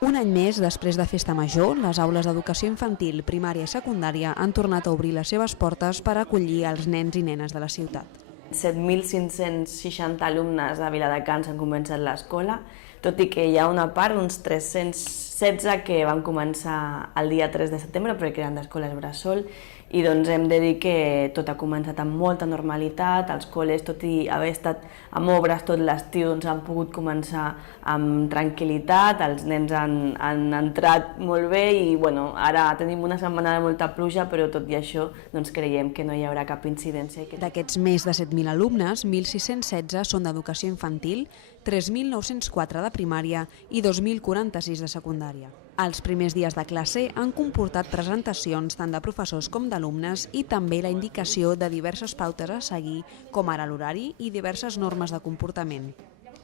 Un any més, després de Festa Major, les aules d'educació infantil, primària i secundària han tornat a obrir les seves portes per acollir els nens i nenes de la ciutat. 7.560 alumnes de Viladecans han començat l'escola, tot i que hi ha una part, uns 316, que van començar el dia 3 de setembre perquè eren d'escoles bressol, i doncs hem de dir que tot ha començat amb molta normalitat. Els col·les, tot i haver estat amb obres tot l'estiu, doncs han pogut començar amb tranquil·litat, els nens han entrat molt bé i ara tenim una setmana de molta pluja, però tot i això doncs creiem que no hi haurà cap incidència. D'aquests més de 7.000 alumnes, 1.616 són d'educació infantil, 3.904 de primària i 2.046 de secundària. Els primers dies de classe han comportat presentacions tant de professors com d'alumnes i també la indicació de diverses pautes a seguir, com ara l'horari i diverses normes de comportament.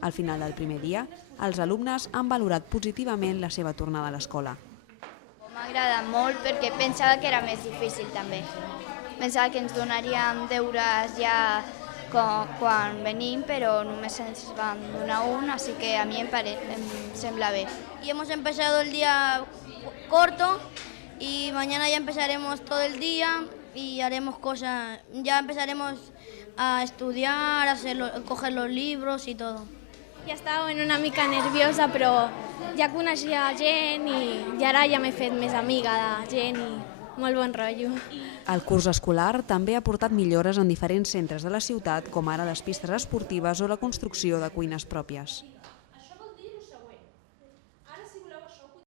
Al final del primer dia, els alumnes han valorat positivament la seva tornada a l'escola. M'ha agradat molt perquè pensava que era més difícil també. Pensava que ens donarien deures ja quan venim, però només ens van donar un, así que a mí em sembla bé. Y hemos empezado el día corto y mañana ya empezaremos todo el día y haremos cosas, ya empezaremos a estudiar, coger los libros y todo. Ja estava una mica nerviosa, però ja coneixia gent i ara ja m'he fet més amiga de gent i molt bon rotllo. El curs escolar també ha portat millores en diferents centres de la ciutat, com ara les pistes esportives o la construcció de cuines pròpies.